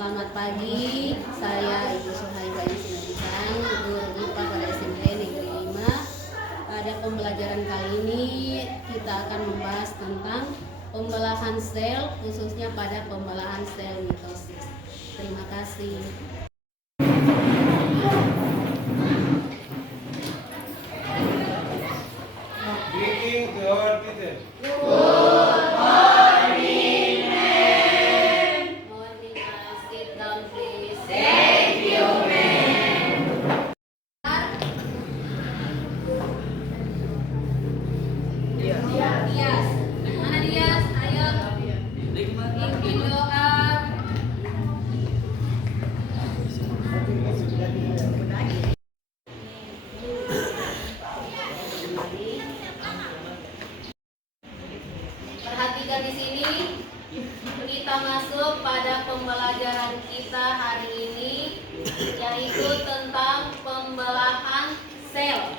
Selamat pagi, saya Ibu Suhaibah Sinabitang, guru IPA pada SMP Negeri 5. Pada pembelajaran kali ini kita akan membahas tentang pembelahan sel, khususnya pada pembelahan sel mitosis. Terima kasih. Greeting to our teacher. Sit down, please. Dias. Mana Dias? Ayo. Pimpin doa. Perhatikan di sini. Kita masuk pada pembelajaran kita hari ini, yaitu tentang pembelahan sel.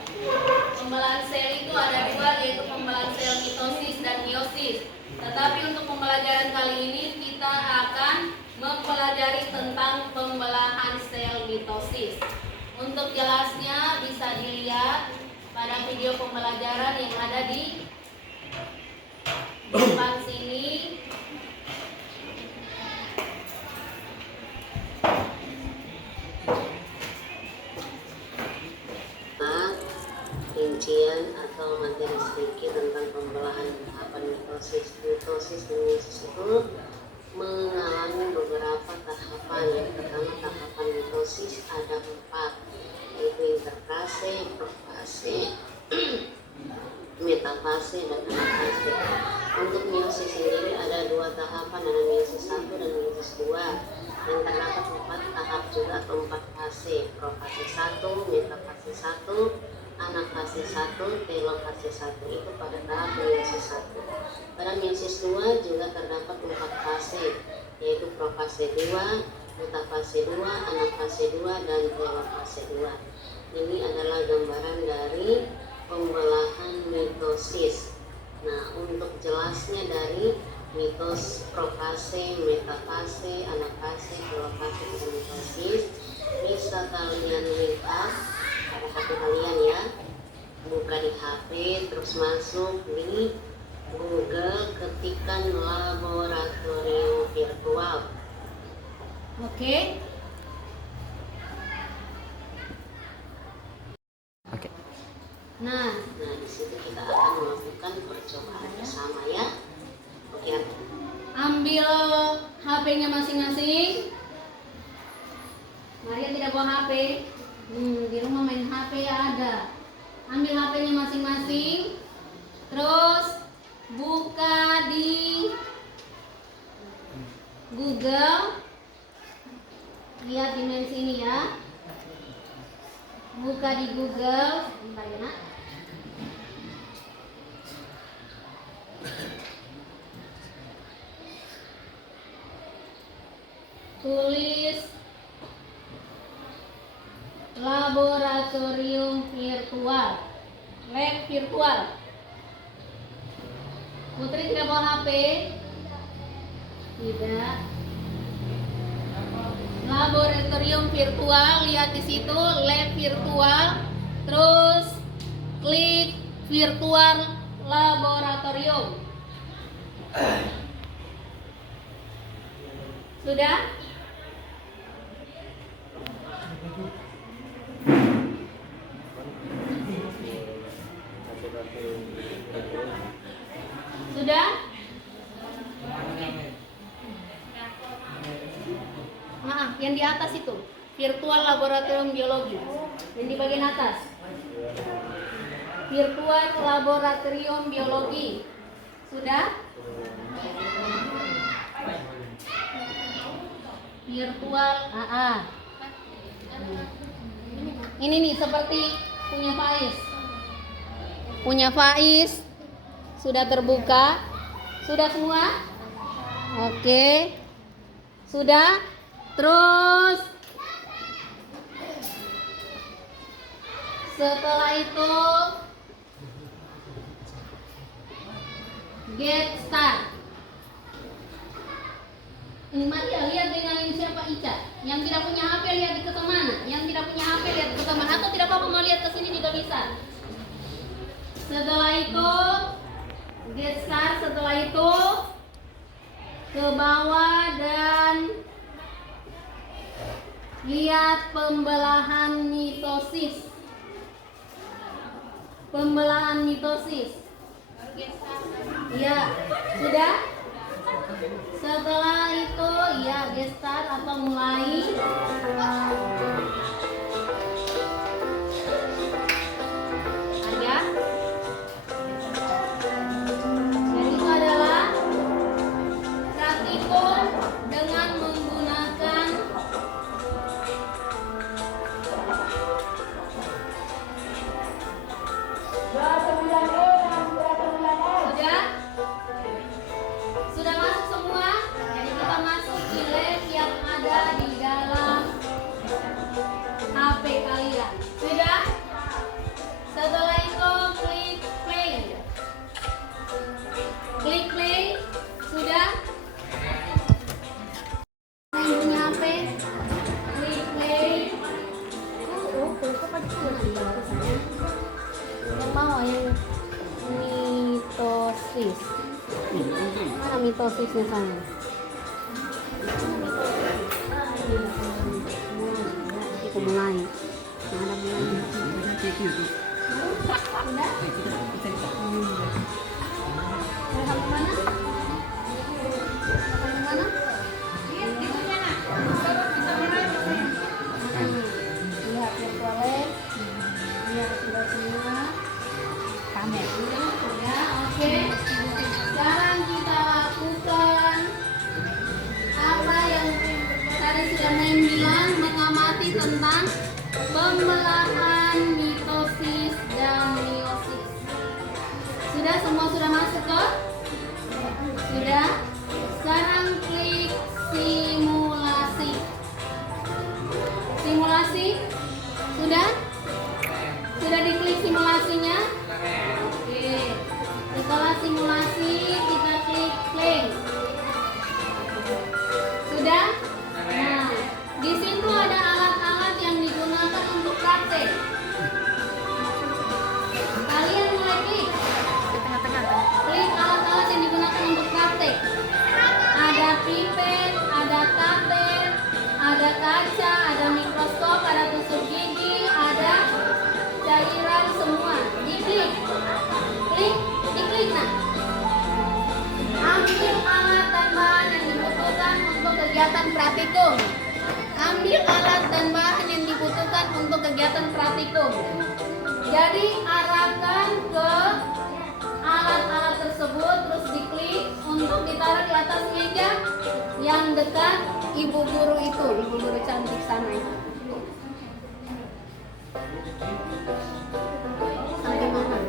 Pembelahan sel itu ada dua, yaitu pembelahan sel mitosis dan meiosis. Tetapi untuk pembelajaran kali ini kita akan mempelajari tentang pembelahan sel mitosis. Untuk jelasnya bisa dilihat pada video pembelajaran yang ada di depan sini. Rincian atau materi sedikit tentang pembelahan tahapan mitosis. Mitosis dan meiosis itu mengalami beberapa tahapan. Yang pertama, tahapan mitosis ada 4, yaitu interfase, profase, metafase, dan anafase. Untuk meiosis sendiri ada 2 tahapan, ada meiosis 1 dan meiosis 2, dan terdapat 4 tahap juga atau 4 fase: profase 1, metafase 1, anafase 1, telofase 1. Itu pada tahap meiosis 1. Pada meiosis 2 juga terdapat 4 fase, yaitu profase 2, metafase 2, anafase 2, dan telofase 2. Ini adalah gambaran dari pembelahan mitosis. Nah, untuk jelasnya dari mitos profase, metafase, anafase, telofase, dan mitosis bisa kalian lihat pada HP kalian ya. Buka di HP, terus masuk di Google, ketikkan laboratorium virtual. Oke. Nah, di situ kita akan melakukan percobaan bersama ya. Oke. Ambil HP-nya masing-masing. Maria tidak bawa HP. Di rumah main HP ya ada. Ambil HP-nya masing-masing. Terus buka di Google. Lihat dimensi ini ya. Buka di Google. Bentar ya nak. Tulis laboratorium virtual, lab virtual. Putri tidak bawa HP? Tidak. Laboratorium virtual, lihat di situ lab virtual, terus klik virtual laboratorium. Sudah? Sudah? Yang di atas itu virtual laboratorium biologi. Yang di bagian atas virtual laboratorium biologi. Sudah? Virtual Ini nih seperti punya Faiz. Punya Faiz sudah terbuka. Sudah semua? Oke. Sudah? Terus setelah itu get start. Ini Maria, lihat dengan ini siapa Ica. Yang tidak punya HP lihat ke kemana. Yang tidak punya HP lihat ke kemana. Atau tidak apa-apa mau lihat ke sini juga bisa. Setelah itu geser, setelah itu ke bawah dan lihat pembelahan mitosis. Pembelahan mitosis. Ya, sudah? Setelah itu ya gestar atau mulai. Ada. Dan itu adalah praktikum dengan menggunakan sudah masuk semua. Jadi kita masuk di lab yang ada di dalam HP kalian. Sudah? Setelah itu klik play. Klik play. Sudah? Yang punya HP klik play. Yang bawah yang mitosis. Mana mitosisnya sana? Itu mulai. Ada mulai. Sudah? Mau kamu mana? Kamu mana? Lihat virtualet. Lihat sudah semua. Pamer. Ya, oke. Sekarang kita lakukan apa yang tadi sudah main bilang, mengamati tentang pembelahan mitosis dan meiosis. Sudah semua sudah masuk ke? Sudah. Sekarang klik simulasi. Simulasi. Sudah? Sudah diklik simulasinya? Oke. Setelah simulasi kita klik play. Sudah? Nah, di situ ada alat-alat yang digunakan untuk praktek. Kalian mulai klik. Klik alat-alat yang digunakan untuk praktek. Ada pipet, ada kater, ada kaca, ada mikroskop, ada tusuk gigi, ada cairan semua. Diklik. Klik. Diklik nah. Ambil alat dan bahan yang dibutuhkan untuk kegiatan praktikum. Ambil alat dan bahan yang dibutuhkan untuk kegiatan praktikum. Jadi arahkan ke alat-alat tersebut, terus diklik untuk ditaruh di atas meja yang dekat ibu guru itu, ibu guru cantik sana itu. Sampai mana?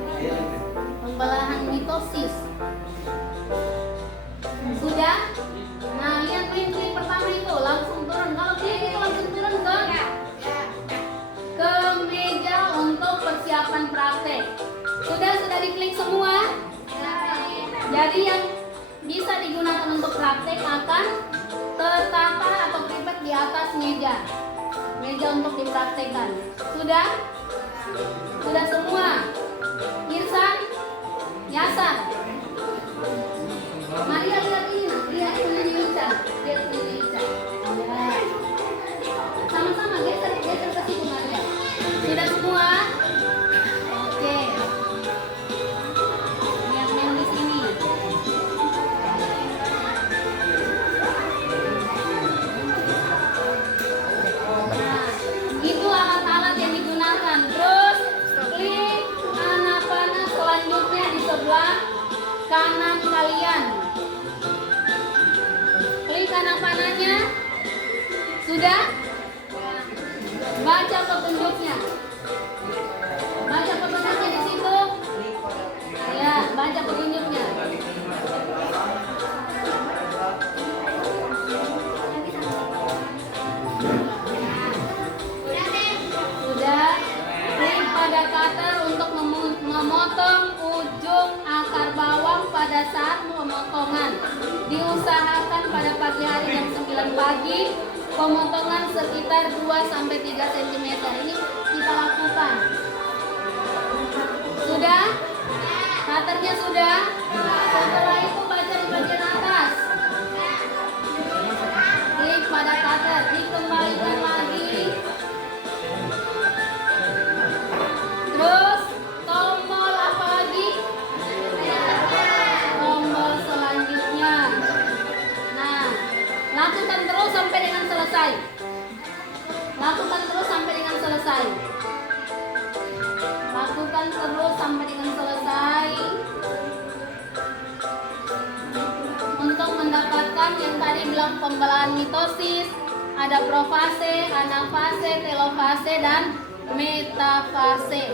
Pembelahan mitosis. Sudah? Nah, lihat klik pertama itu langsung turun. Kalau klik itu langsung turun ke meja untuk persiapan praktek. Sudah diklik semua? Jadi yang bisa digunakan untuk praktek akan tertata atau prepare di atas meja. Meja untuk dipraktekkan. Sudah? Sudah semua? Irsan? Yasan? Maria lihat ini nah, lihat ini Ica, lihat ini Ica. Sama-sama geser ke situ Maria. Sudah semua? Oke. Lihat yang di sini. Nah, itu alat-alat yang digunakan. Terus klik anak panah selanjutnya di sebelah kanan kalian. Klik anak panahnya. Sudah? Baca petunjuknya. Baca petunjuknya di situ. Ya, baca petunjuknya. Sudah? Klik pada cutter untuk memotong ujung akar bawang pada saat pemotongan. Diusahakan pada pagi hari jam 9 pagi. Pemotongan sekitar 2-3 cm. Ini kita lakukan. Sudah? Cutternya sudah? Setelah itu baca di bagian atas. Klik pada cutter, dikembalikan lagi. Terus tombol apa lagi? Tombol selanjutnya. Nah, lakukan terus sampai dengan selesai. Lakukan terus sampai dengan selesai. Lakukan terus sampai dengan selesai. Untuk mendapatkan yang tadi bilang pembelahan mitosis, ada profase, anafase, telofase, dan metafase.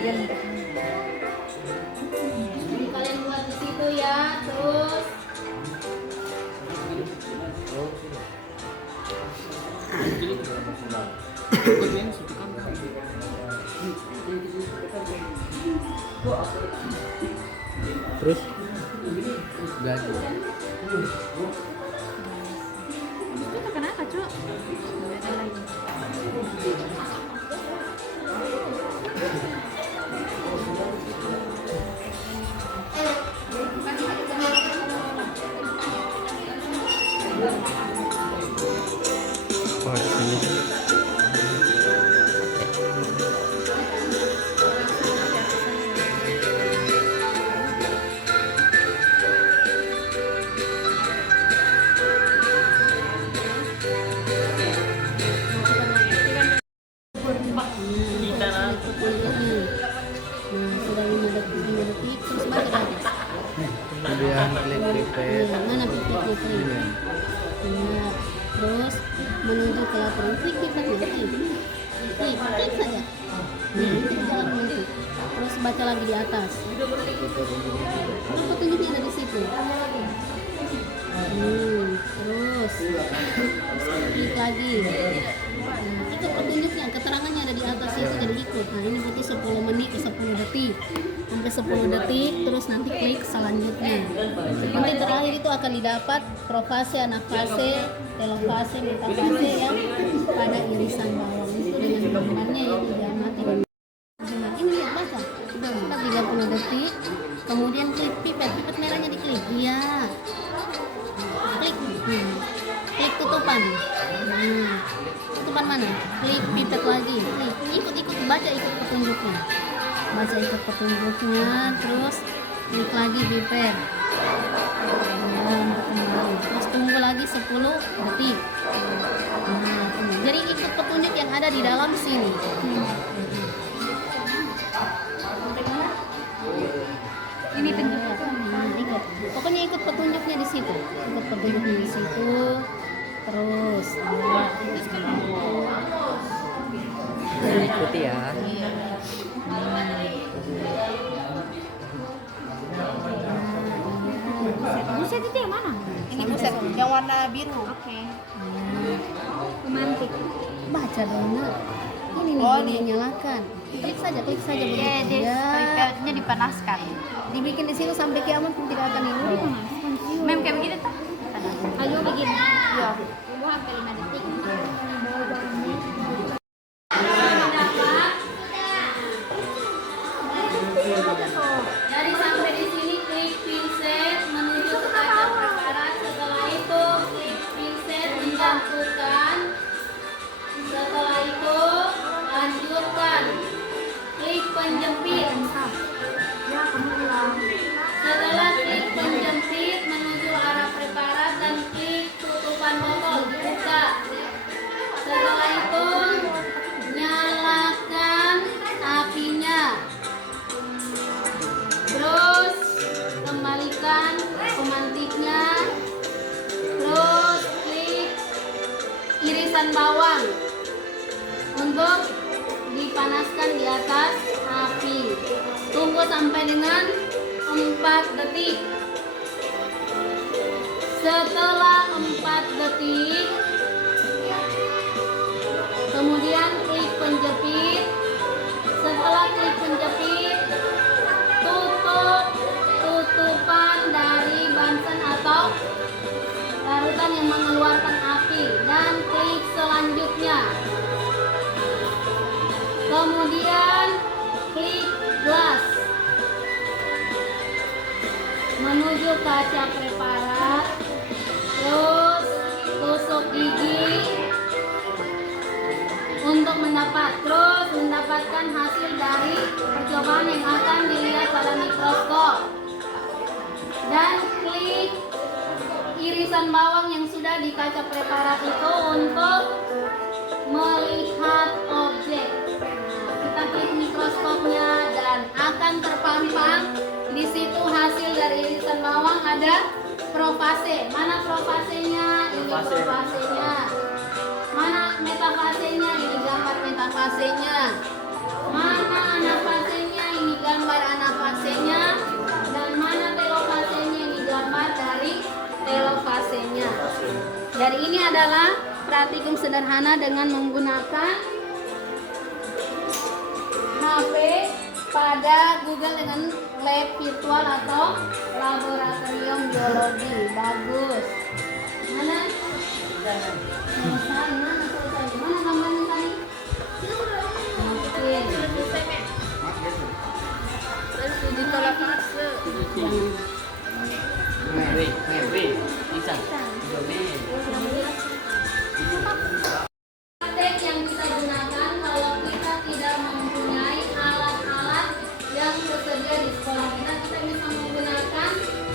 Jadi kalian buat di situ ya, terus. Terus gaji. Itu kenapa, Cuk? Oh, di sini. Kemudian klik repeat. Mana pipetnya klik? Iya. Terus menuju ke laporan klik pipetnya klik. Klik saja. Itu berjalan menuju. Terus baca lagi di atas. Terus petunjuknya ada di situ. Terus klik lagi. Ikut petunjuknya, keterangannya ada di atas itu, jadi ikut. Nah ini butuh 10 menit ke 10 detik sampai 10 detik, terus nanti klik selanjutnya. Nanti terakhir itu akan didapat profase, anafase, telofase, metafase yang pada irisan bawah itu dengan gambarnya ya, diamati. Nah, ini lihat baca, sudah 30 detik, kemudian klik pipet merahnya diklik, iya. Klik, klik tutupan. Tutupan mana? Klik pipet lagi, klik, ikut baca ikut petunjuknya. Baca ikut petunjuknya, terus klik lagi pipet. Terus tunggu lagi 10 detik. Nah, jadi ikut petunjuk yang ada di dalam sini. Ini tunjuknya. Ikut. Pokoknya ikut petunjuknya di situ. Ikut petunjuknya di situ. Terus. Ikuti ya. Buset itu yang mana? Ini buset yang warna biru. Oke. Pemantik. Baca dong, Nak. Ini nih, ini nyalakan. Klik saja begitu. Preparednya dipanaskan. Dibikin di sini sampai kiamat pun tidak akan ini. Mem kayak begini tuh. Ayo begini. Iya. 2 sampai 5 detik. Jadi sampai di sini klik pinset menuju ke kaca preparat. Setelah itu klik pinset menjatuhkan. Setelah itu lanjutkan klik penjepit. Setelah klik penjepit menuju arah preparat dan klik tutupan botol dibuka. Setelah itu nyalakan apinya. Terus kembalikan pemantiknya. Terus klik irisan bawang untuk dipanaskan di atas api. Tunggu sampai dengan 4 detik. Setelah 4 detik, kemudian klik penjepit. Setelah klik penjepit, tutup tutupan Kemudian klik gelas. Menuju kaca preparat. Terus tusuk gigi untuk mendapatkan hasil dari percobaan yang akan dilihat pada mikroskop. Dan klik irisan bawang yang sudah di kaca preparat itu untuk melihat objek. Kita klik mikroskopnya dan akan terpampang di situ hasil dari irisan bawang ada profase. Mana profasenya? Ini profasenya. Mana metafasenya? Ini gambar metafasenya. Mana anafasenya? Ini gambar anafasenya. Dan mana telofasenya? Ini gambar dari telofasenya. Jadi ini adalah praktikum sederhana dengan menggunakan HP pada Google dengan lab virtual atau laboratorium biologi. Bagus. Mana? Mana gambarnya tadi? Oke. Studi kolakase. Praktek yang kita gunakan kalau kita tidak mempunyai alat-alat yang tersedia di sekolah kita bisa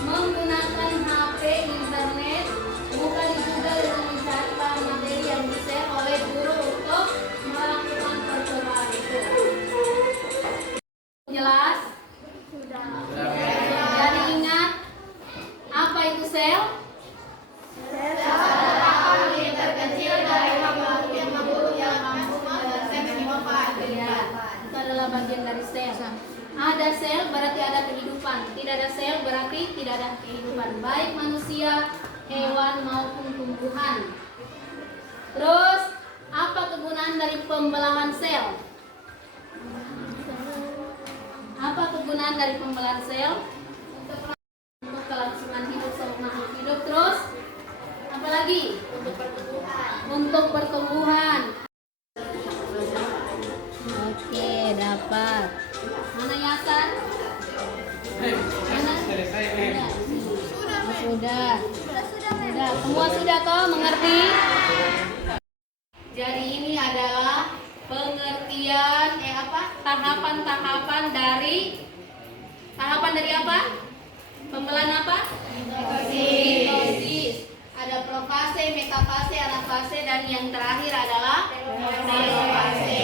menggunakan HP, internet, buka di Google dan mencari bahan materi yang di-share oleh guru untuk melakukan percobaan itu. Jelas? Sudah. Jadi ingat, apa itu sel? Terkecil dari makhluk yang mampu mendeteksi ya, itu adalah bagian dari sel. Ada sel berarti ada kehidupan, tidak ada sel berarti tidak ada kehidupan, baik manusia, hewan maupun tumbuhan. Terus apa kegunaan dari pembelahan sel? Apa kegunaan dari pembelahan sel? Untuk kelangsungan hidup seluruh makhluk hidup. Terus apa lagi? Untuk pertumbuhan. Oke, dapat. Mana Yasan? Mana? Sudah. Semua sudah toh mengerti? Jadi ini adalah pengertian tahapan-tahapan dari apa? Pembelahan apa? Mitosis. Ada profase, metafase, anafase, dan yang terakhir adalah telofase.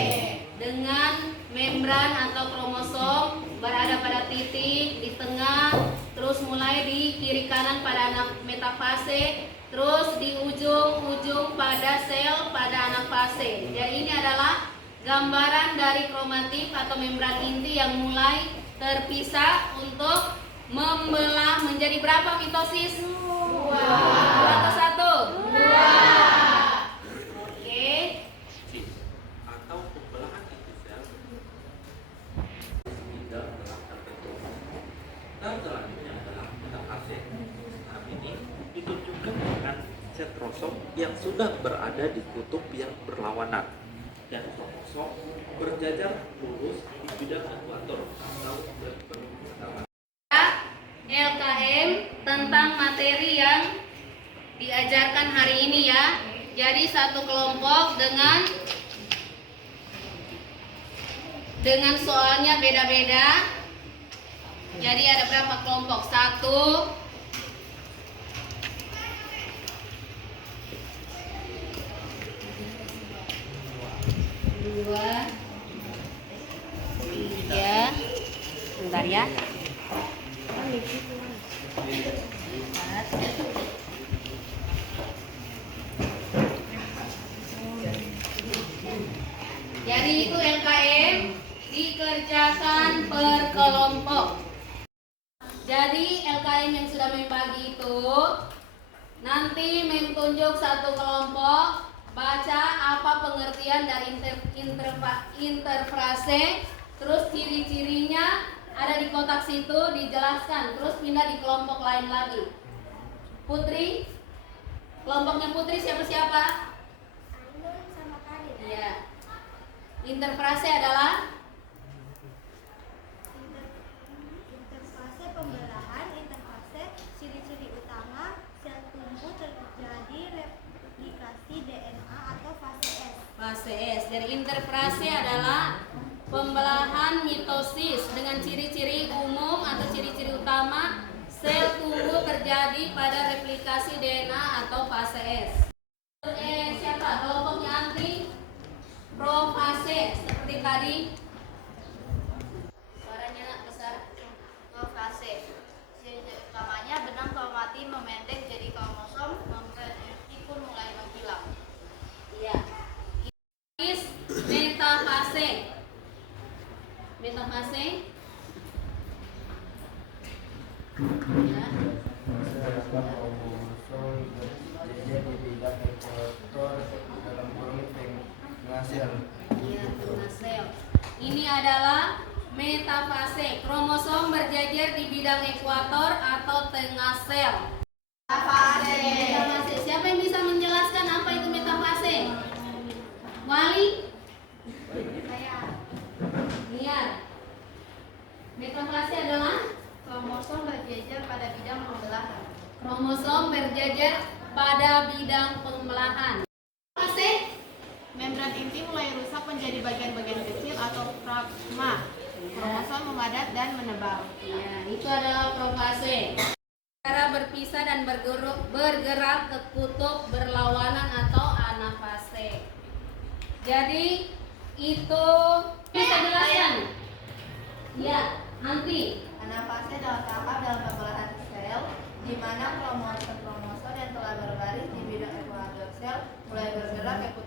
Dengan membran atau kromosom berada pada titik di tengah, terus mulai di kiri kanan pada metafase, terus di ujung-ujung pada sel pada anafase. Jadi ini adalah gambaran dari kromatif atau membran inti yang mulai terpisah untuk membelah menjadi berapa mitosis? 2 atau 1? 2. Oke. Atau pembelahan inti sel tidak telah terbentuk. Dan selanjutnya adalah metafase. Tahap ini ditunjukkan dengan sentrosom yang sudah berada di kutub yang berlawanan dan kromosom berjajar lurus di bidang ekuator atau berpermukaan. LKM tentang materi yang diajarkan hari ini ya. Jadi satu kelompok dengan soalnya beda-beda. Jadi ada berapa kelompok? 1, 2, 3. Bentar ya. 4. Jadi itu LKM dikerjakan per kelompok. Jadi LKM yang sudah membagi itu nanti menunjuk satu kelompok, baca apa pengertian dari interfrase, terus ciri-cirinya ada di kotak situ dijelaskan, terus pindah di kelompok lain lagi. Putri, kelompoknya Putri siapa-siapa? Ainun sama Karin. Iya. Interfase adalah Interfase pembelahan, interfase ciri-ciri utama sel tumbuh terjadi replikasi DNA atau fase S. fase S. Dari interfase adalah pembelahan mitosis dengan ciri-ciri umum atau ciri-ciri utama sel tumbuh terjadi pada replikasi DNA atau fase S. Siapa? Kelompoknya anti profase seperti tadi. Suaranya nak besar. Profase. Ciri utamanya benang kromati memendek jadi kromosom, memproduksi pun mulai menghilang. Iya. Metafase. Metafase. Ya. Kromosom berjejer di bidang ekuator dalam kurung tengah sel. Iya, tengah sel. Ini adalah metafase. Kromosom berjejer di bidang ekuator atau tengah sel. Metafase. Metafase. Siapa yang bisa menjelaskan apa itu metafase? Wali? Niar. Metafase adalah Kromosom berjejer pada bidang pembelahan. kromosom berjejer pada bidang pembelahan. Fase Membran inti mulai rusak menjadi bagian-bagian kecil atau fragma. Kromosom memadat dan menebal. ya, itu adalah profase. Cara berpisah dan bergerak ke kutub berlawanan atau anafase. Jadi itu bisa jelaskan? Ya, nanti. Anafase adalah tahap dalam pembelahan sel di mana kromosom yang telah berbaris di bidang ekuator sel mulai bergerak ke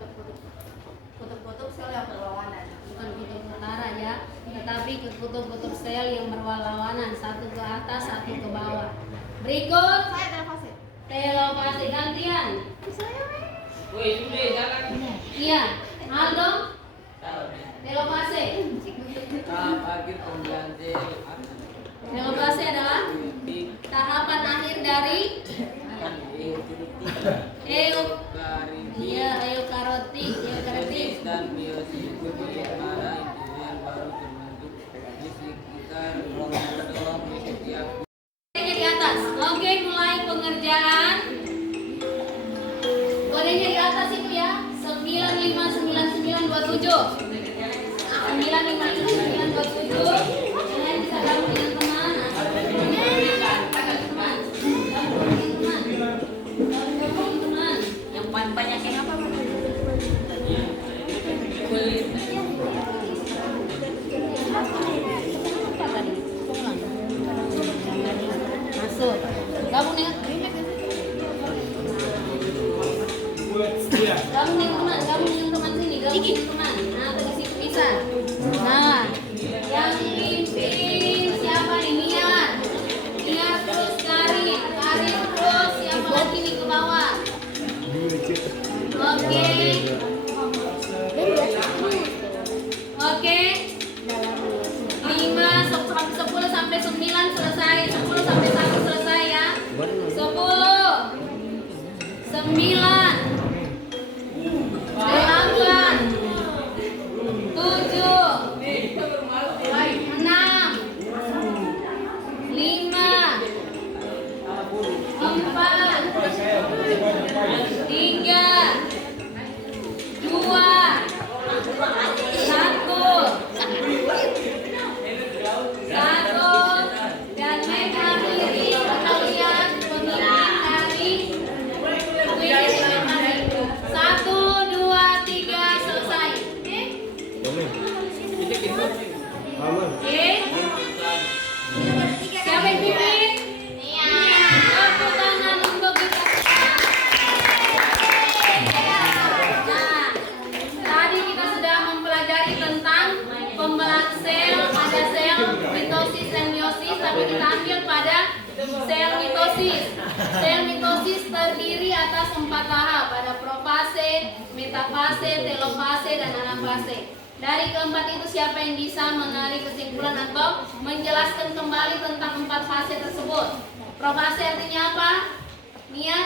kutub-kutub sel yang berlawanan. Bukan kutub utara ya, tetapi ke kutub-kutub sel yang berlawanan, satu ke atas, satu ke bawah. Berikut Saya adalah fase. telofase gantian. Woi, sudah jalan. Iya, Aldo. Telofase. Tahap akhir pembelahan sel Telofase adalah tahapan akhir dari eukaryotik. dan meiosis di mana individu baru terbentuk di sekitar kromosom di setiap Kodenya di atas. Oke, mulai pengerjaan. Kodenya di atas itu ya. 959927. 959927. Kalian bisa gabung dengan teman. Gabung dengan teman. Yang paling banyak yang apa? Masuk. Gabung dengan gabung dengan teman sini, gabung dengan teman. Nah, ke situ bisa. Nah, yang pimpin siapa nih? Niar. Niar terus Karin terus siapa lagi nih ke bawah? Oke. Oke. 10 sampai 9 selesai, 10 sampai 1 selesai ya. 10 9 8 7 6 5 4 3 2 1 dan mengakhiri kalian pemimpin dari kuis 1, 2, 3 selesai. Oke? Siapa yang pimpin? Tepuk tangan untuk kita. Nah, tadi kita sudah mempelajari tentang pembelahan sel, ada sel mitosis dan meiosis, tapi kita ambil pada sel mitosis. Sel mitosis terdiri atas 4 tahap, ada profase, metafase, telofase, dan anafase. Dari keempat itu siapa yang bisa menarik kesimpulan atau menjelaskan kembali tentang 4 fase tersebut? Profase artinya apa? Nia?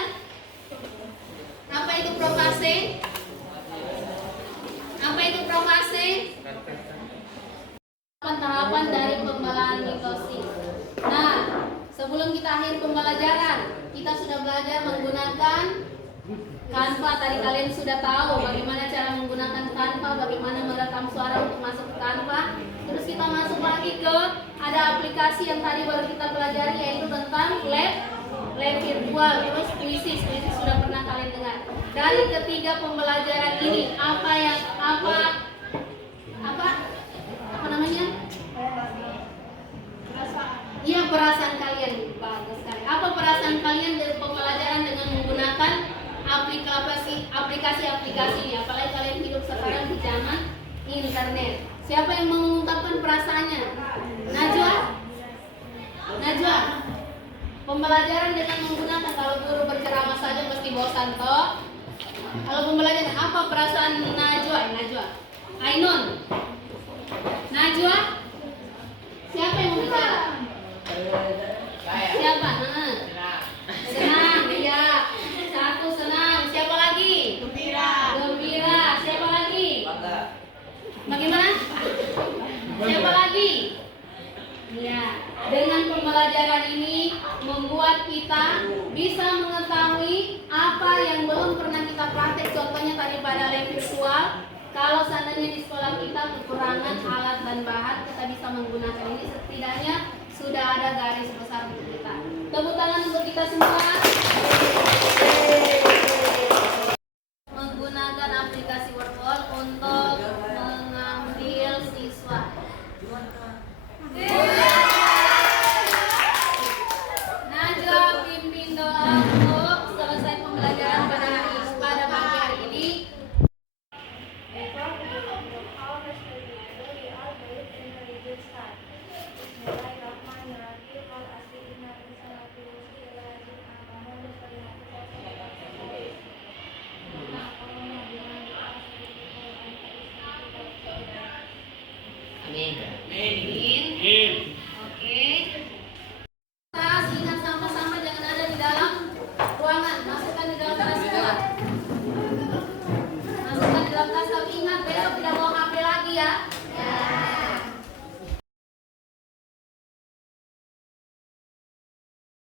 Apa itu profase? Apa itu promase? Tahapan dari pembelaan mitosis. Nah, sebelum kita akhir pembelajaran, kita sudah belajar menggunakan Canva. Tadi kalian sudah tahu bagaimana cara menggunakan Canva, bagaimana merekam suara untuk masuk ke Canva. Terus kita masuk lagi ke ada aplikasi yang tadi baru kita pelajari, yaitu tentang lab virtual. Terus puisi sudah pernah kalian dengar. Dari ketiga pembelajaran ini, apa namanya? Iya, perasaan kalian bagus sekali. Apa perasaan kalian dari pembelajaran dengan menggunakan aplikasi-aplikasi ini? Apalagi kalian hidup sekarang di zaman internet. Siapa yang mengungkapkan perasaannya? Najwa. Pembelajaran dengan menggunakan, kalau guru berceramah saja pasti bosan toh. Kalau pembelajaran, apa perasaan Najwa? Ainun. Najwa. Siapa yang mau bicara? Siapa? Senang, iya. Satu senang. Siapa lagi? Gembira. Siapa lagi? Bagaimana? Siapa lagi? Ya, dengan pembelajaran ini membuat kita bisa mengetahui apa yang belum pernah kita praktek. Contohnya tadi pada lab virtual. Kalau seandainya di sekolah kita kekurangan alat dan bahan, kita bisa menggunakan ini. Setidaknya sudah ada garis besar untuk kita. Tepuk tangan untuk kita semua. Menggunakan aplikasi Wordwall untuk mengambil siswa. Najwa pimpin doa untuk selesai pembelajaran pada pagi hari ini. Amin.